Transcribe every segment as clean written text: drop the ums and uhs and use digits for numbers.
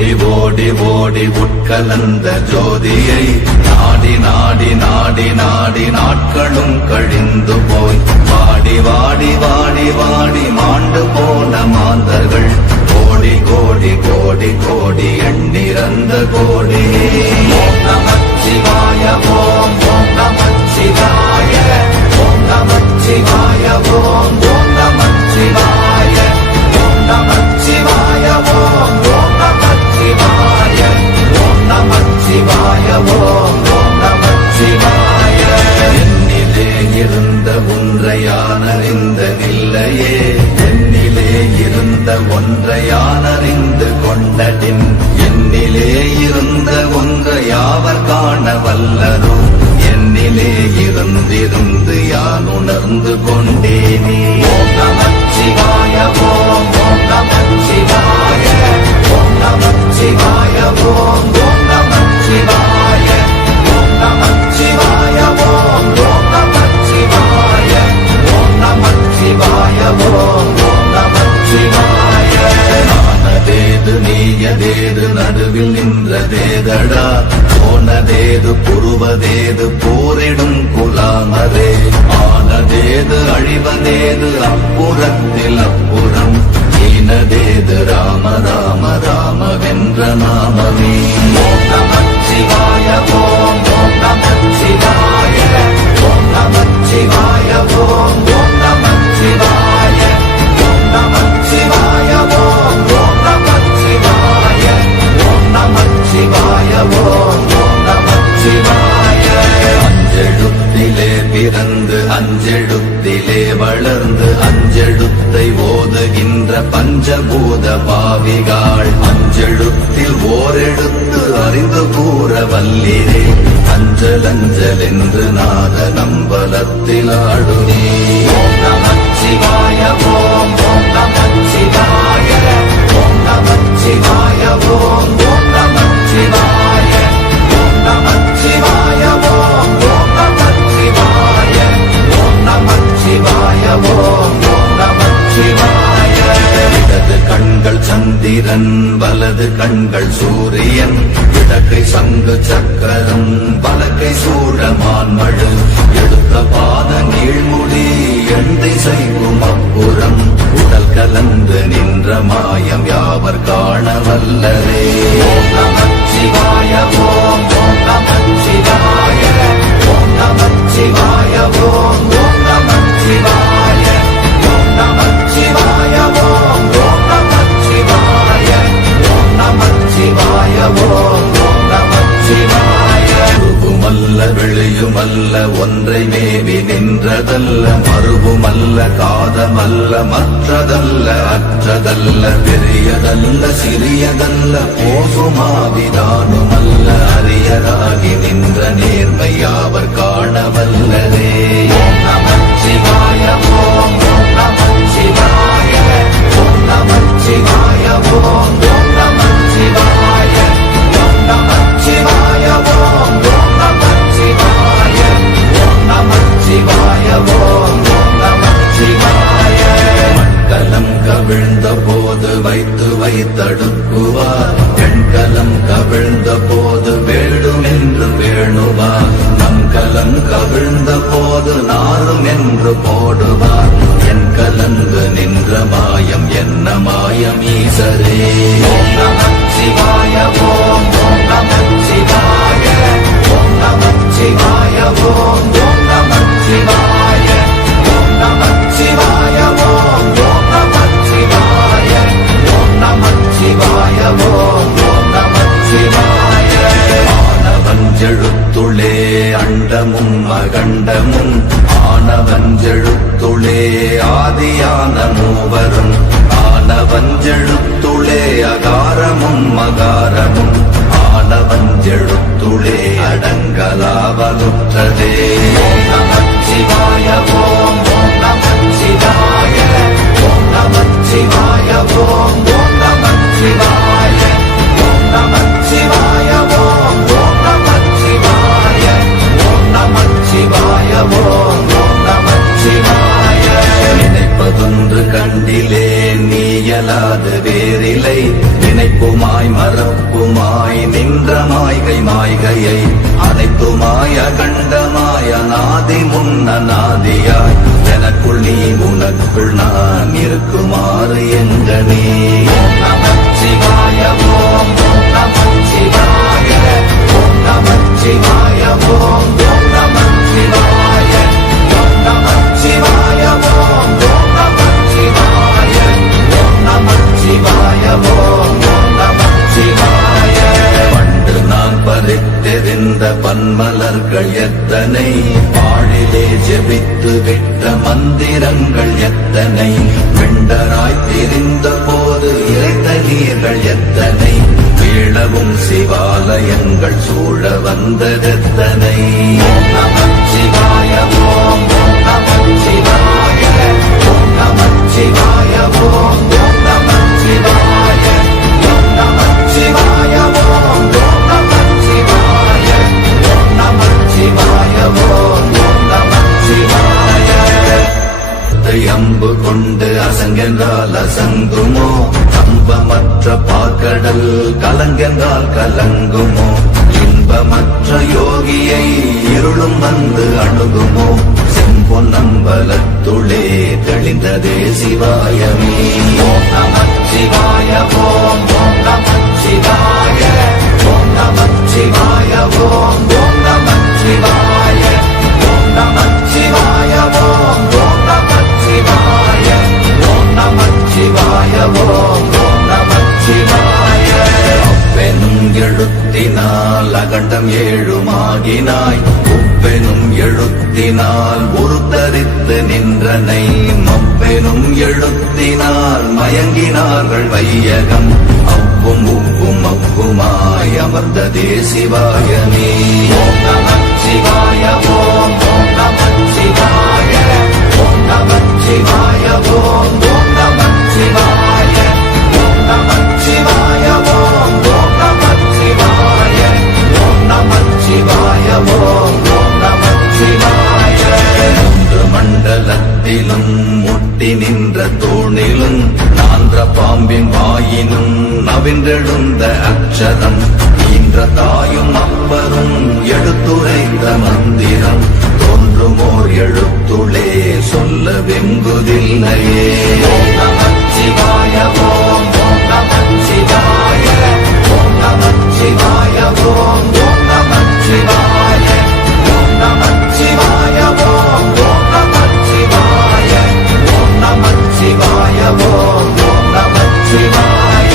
ஓடி ஓடி ஓடி உட்கலந்த ஜோதியை நாடி நாடி நாடி நாடி நாட்களும் கழிந்து போய் வாடி வாடி வாடி வாடி மாண்டு போன மாந்தர்கள் கோடி கோடி கோடி கோடி எண்ணிறந்த கோடி. ஓம் நமச்சிவாய ஓம் ஓம் நமச்சிவாய ஓம் நமச்சிவாய ஓம் ஓம் நமச்சிவாய ஓம் நமச்சிவாய ஓம் ஓம் நமச்சிவாய ஓம் நமச்சிவாய ஓம் ஓம் நமச்சிவாய. என்னிலே இருந்த ஒன்றையானறிந்ததில்லையே என்னிலே இருந்த ஒன்றையானறிந்து கொண்டதின் என்னிலே இருந்த ஒன்றையாவர் காண வல்லரோ என்னிலே இருந்திருந்து யான் உணர்ந்து கொண்டேனே. ஓம் நமச்சிவாய ஓம் ஓம் நமச்சிவாய ஓம் நமச்சிவாய ஓம் ஓம் நமச்சிவாய ஓம் நமச்சிவாய ஓம் ஓம் நமச்சிவாய ஓம் நமச்சிவாய ஓம் ஓம் நமச்சிவாய. ஆனதேது நீயதேது நடுவில் நின்றதேதடா போனதேது புருவதேது போரிடும் குலாமரே ஆனதேது அழிவதேது அப்புறத்தில் அப்புறம் ஈனதேது ராம ராம ராம வென்ற நாமமே. ஓம் நமச்சிவாய ஓம் ஓம் நமச்சிவாய ஓம் நமச்சிவாய ஓம் ஓம் நமச்சிவாய ஓம் நமச்சிவாய ஓம் ஓம் நமச்சிவாய ஓம் நமச்சிவாய ஓம் ஓம் நமச்சிவாய. அஞ்செழுத்திலே பிறந்து அஞ்செழுத்திலே வளர்ந்து அஞ்செழுத்தை ஓதுகின்ற பஞ்சபூத பாவிகாள் அஞ்செழுத்தில் ஓரெழுத்து அறிந்து கூற வல்லிரே அஞ்சல் அஞ்சல் என்று நாத நம்பலத்தில் ஆடுனே. ஓம் நமச்சிவாய ஓம் ஓம் நமச்சிவாய ஓம் நமச்சிவாய ஓம் ஓம் நமச்சிவாய ஓம் நமச்சிவாய ஓம் ஓம் நமச்சிவாய ஓம் நமச்சிவாய ஓம் ஓம் நமச்சிவாய. இடது கண்கள் சந்திரன் வலது கண்கள் சூரியன் இடக்கை சங்கு சக்கரம் வலக்கை சூழமான்மழு எடுத்த பாத நீழ்முடி எந்தை செய்யும் அப்புறம் உடல் கலந்து நின்ற மாயம் யாவர் காண வல்லரே. ஓம் நமச்சிவாய ஓம் ஓம் நமச்சிவாய ஓம் நமச்சிவாய ஓம் ஓம் நமச்சிவாய ஓம் நமச்சிவாய ஓம் ஓம் நமச்சிவாய ஓம் நமச்சிவாய ஓம் ஓம் நமச்சிவாய. உருவுமல்ல வெளியுமல்ல ஒன்றை மேவி நின்றதல்ல மறுவுமல்ல காதமல்ல மற்றதல்ல அற்றதல்ல பெரியதல்ல சிறியதல்ல போகுமாவிதானுமல்ல அரியராகி நின்ற நேர்மையாவர் காண வல்லரே. ஓம் நமச்சிவாய ஓம் ஓம் நமச்சிவாய ஓம் நமச்சிவாய ஓம் ஓம் நமச்சிவாய ஓம் நமச்சிவாய ஓம் ஓம் நமச்சிவாய ஓம் நமச்சிவாய ஓம் ஓம் நமச்சிவாய. மண்கலம் கவிழ்ந்த போது வைத்து வைத்தடுக்குவார் எண்கலம் கவிழ்ந்த போது வேடும் என்று வேணுவார் நம்கலம் கவிழ்ந்த போது நாரும் என்று போடுவார் என் கலந்து நின்ற மாயம் என்ன மாயம் ஈசரே. ஓம் நமச்சிவாய ஓம் ஓம் நமச்சிவாய ஓம் நமச்சிவாய ஓம் ஓம் நமச்சிவாய ஓம் நமச்சிவாய ஓம் ஓம் நமச்சிவாய ஓம் நமச்சிவாய ஓம் ஓம் நமச்சிவாய. ஆனவஞ்செழுத்துளே அண்டமும் அகண்டமும் ஆனவஞ்செழுத்துளே ஆதியான மூவரும் ஆனவஞ்செழுத்துளே அகாரமும் மகாரமும் ஆனவஞ்செழுத்துளே அடங்கலாவலுற்றதே. ஓம் நமச்சிவாய ஓம் ஓம் நமச்சிவாய ஓம் நமச்சிவாய ஓம் ஓம் நமச்சிவாய ஓம் நமச்சிவாய ஓம் ஓம் நமச்சிவாய ஓம் நமச்சிவாய ஓம் ஓம் நமச்சிவாய. நினைப்பதொன்று கண்டிலே நீய இயலாது வேறில்லை நினைப்புமாய் மறப்புமாய் நின்ற மாய்கை மாய்கையை அனைத்துமாய் அகண்டமாய் அநாதி முன்னநாதியாய் எனக்குள் நீ உனக்குள் நான் இருக்குமாறு எங்கனே சிவாய ஓம் நமச்சிவாய ஓம் நமச்சிவாய ஓம் நமச்சிவாய ஓம் நமச்சிவாய ஓம் நமச்சிவாய ஓம் நமச்சிவாய ஓம் நமச்சிவாய பண்டு நான் பறித்தெறிந்த பன்மலர்கள் எத்தனை பாழிலே ஜெபித்து விட்ட மந்திரங்கள் எத்தனை வெண்டராய் திரிந்த போது இறைத்த நீர்கள் எத்தனை வீழவும் சிவாலயங்கள் சூழ வந்ததெத்தனை நமச்சிவாய ஓம் நமச்சிவாய ஓம் நமச்சிவாய ஓம் நமச்சிவாய ஓம் நமச்சிவாய ஓம் நமச்சிவாய ஓம் நமச்சிவாய ஓம் நமச்சிவாய அம்பு கொண்டு அசங்கென்றால் அசங்குமோ கம்பமற்ற பாக்கடல் கலங்கென்றால் கலங்குமோ இன்பமற்ற யோகியை இருளும் வந்து அணுகுமோ செம்பொன்னம்பலத்துளே தெளிந்ததே சிவாயமே ஓம் நமச்சிவாய ஓம் நமச்சிவாய ஓம் நமச்சிவாய ஓம் நமச்சிவாய ஓம் நமச்சிவாய ஓம் நமச்சிவாய ஓம் நமச்சிவாய ஓம் நமச்சிவாய அப்பெனும் எழுத்தினால் அகண்டம் ஏழுமாகினாய் உப்பெனும் எழுத்தினால் உருத்தரித்து நின்றனை மப்பெனும் எழுத்தினால் மயங்கினார்கள் வையகம் அவ்வும் உவ்வும் அவ்வுமாய் அமர்ந்ததே சிவாயமே ஓம் நமச்சிவாய ஓம் நமச்சிவாய ஓம் நமச்சிவாய ஓம் நமச்சிவாய ஓம் நமச்சிவாய ஓம் நமச்சிவாய ஓம் நமச்சிவாய ஓம் நமச்சிவாய மூன்று மண்டலத்திலும் முட்டி நின்ற தூணிலும் நான்ற பாம்பின் வாயினும் நவின்றெழுந்த அக்ஷரம் ஈன்ற தாயும் அப்பரும் எடுத்துரைத்த மந்திரம் தோன்றுமோர் எழுத்துளே சொல்ல வெங்குதில்லையே ஓம் நமச்சிவாய ஓம் நமச்சிவாய ஓம் நமச்சிவாய ஓம் நமச்சிவாய ஓம் நமச்சிவாய ஓம் நமச்சிவாய ஓம் நமச்சிவாய ஓம் நமச்சிவாய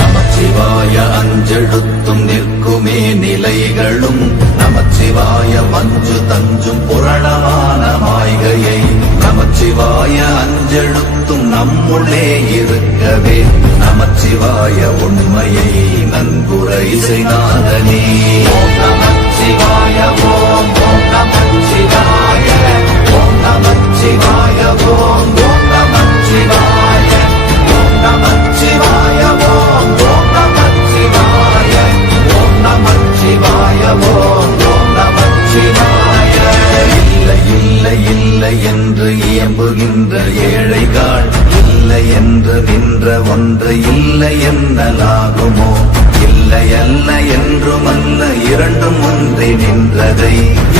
நமச்சிவாய அஞ்செழுத்தும் நிற்குமே நிலைகளும் நமச்சிவாய மஞ்சு தஞ்சும் புரணமான மாய்கையை நமச்சிவாய அஞ்செழுத்தும் நம்முள்ளே இருக்கவே நமச்சிவாய உண்மையை நன்குரை செய்நாதனே ஓம் நமச்சிவாய ஓம் நமச்சிவாய ஓம் நமச்சிவாய ஓம் நமச்சிவாய ஓம் நமச்சிவாய ஓம் நமச்சிவாய ஓம் நமச்சிவாய ஓம் நமச்சிவாய இல்லை இல்லை இல்லை என்று இயம்புகின்ற ஏழைகள் இல்லை என்று நின்ற ஒன்று இல்லை என்னலாகுமோ இல்லை அல்ல என்றுமல்ல இரண்டும் ஒன்றி நின்றதை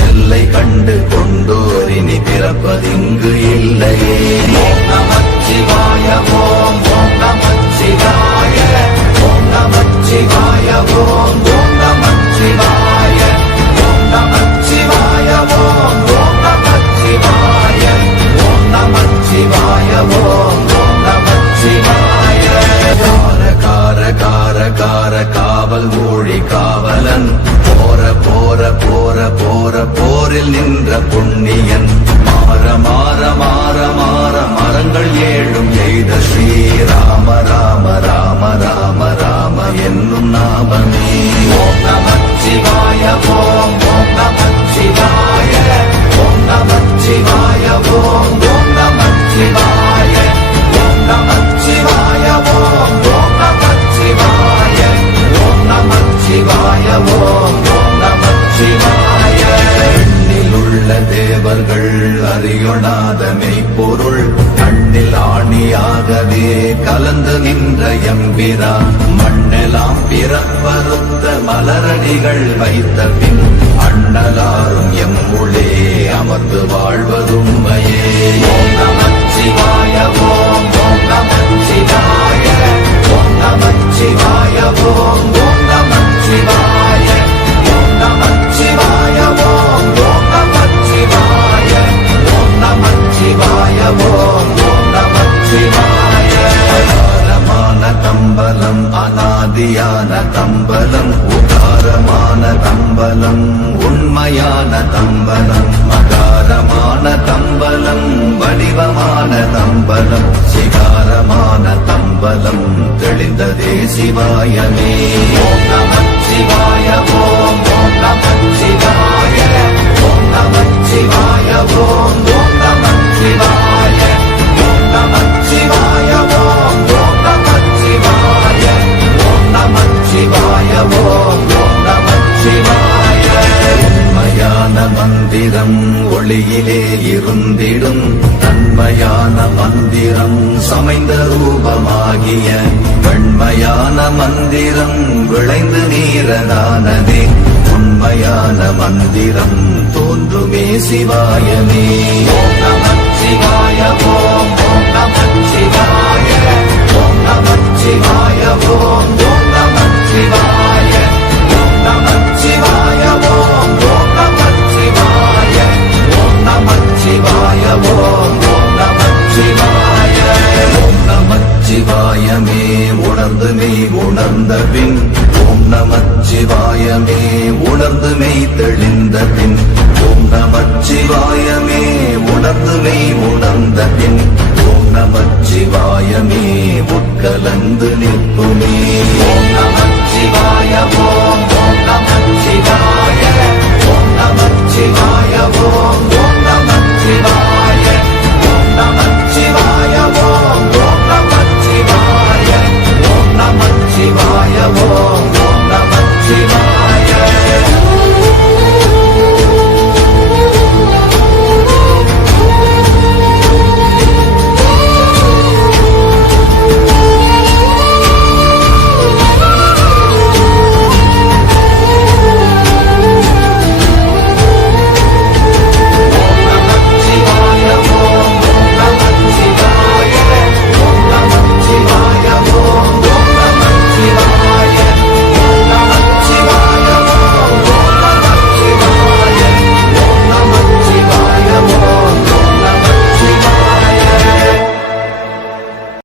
எல்லை கண்டு கொண்டோரினி பிறப்பதிங்கு இல்லையே ஓம் நமச்சிவாய ஓம் நமச்சிவாய ஓம் நமச்சிவாய ஓம் நமச்சிவாய ஓம் நமச்சிவாய ஓம் நமச்சிவாய ஓம் நமச்சிவாய ஓம் நமச்சிவாய கார கார கார கார காவல் மொழி காவலன் போர போர போர போர போரில் நின்ற புண்ணியன் மாற மாற மாற மாற மரங்கள் ஏழும் எய்த ஸ்ரீராம ராம ராம ராம ராம என்னும் நாமமே பொருள் கண்ணில் ஆணியாகவே கலந்து நின்ற எம்பிரா மண்ணெல்லாம் பிறப்பறுத்த மலரடிகள் வைத்த பின் அண்ணலாரும் எம்முளே அமர்ந்து வாழ்வதும்மையே. ஓம் நமச்சிவாய ஓம் ஓம் நமச்சிவாய ஓம் நமச்சிவாய ஓம் ஓம் நமச்சிவாய ஓம் நமச்சிவாய ஓம் ஓம் நமச்சிவாய ஓம் நமச்சிவாய ஓம் ஓம் நமச்சிவாய. அகாரமான தம்பலம் அநாதியான தம்பலம் உகாரமான தம்பலம் உண்மையான தம்பலம் மகாரமான தம்பலம் வடிவமான தம்பலம் சிகாரமான தம்பலம் தெளிந்ததே சிவாயமே. ஓம் நமச்சிவாய ஓம் ஓம் நமச்சிவாய ஓம் நமச்சிவாய ஓம் ஓம் நமச்சிவாய ஓம் நமச்சிவாய ஓம் ஓம் நமச்சிவாய ஓம் நமச்சிவாய ஓம் ஓம் நமச்சிவாய. உண்மையான மந்திரம் ஒளியிலே இருந்திடும் தன்மையான மந்திரம் சமைந்த ரூபமாகிய வெண்மையான மந்திரம் விளைந்து நீரதானதே உண்மையான மந்திரம் தோன்றுமே சிவாயமே. ஓம் நமச்சிவாய ஓம் ஓம் நமச்சிவாய ஓம் நமச்சிவாய ஓம் ஓம் நமச்சிவாய ஓம் நமச்சிவாய ஓம் ஓம் நமச்சிவாய ஓம் நமச்சிவாய ஓம் ஓம் நமச்சிவாய. ஓம் நமச்சிவாயமே உணர்ந்து மெய் உணர்ந்த பின் ஓம் நமச்சிவாயமே உணர்ந்து மெய் தெளிந்த பின் ஓம் நமச்சிவாயமே உணர்ந்து மெய் உணர்ந்த பின் ஓம் நமச்சிவாயமே உட்கலந்து நிற்குமே.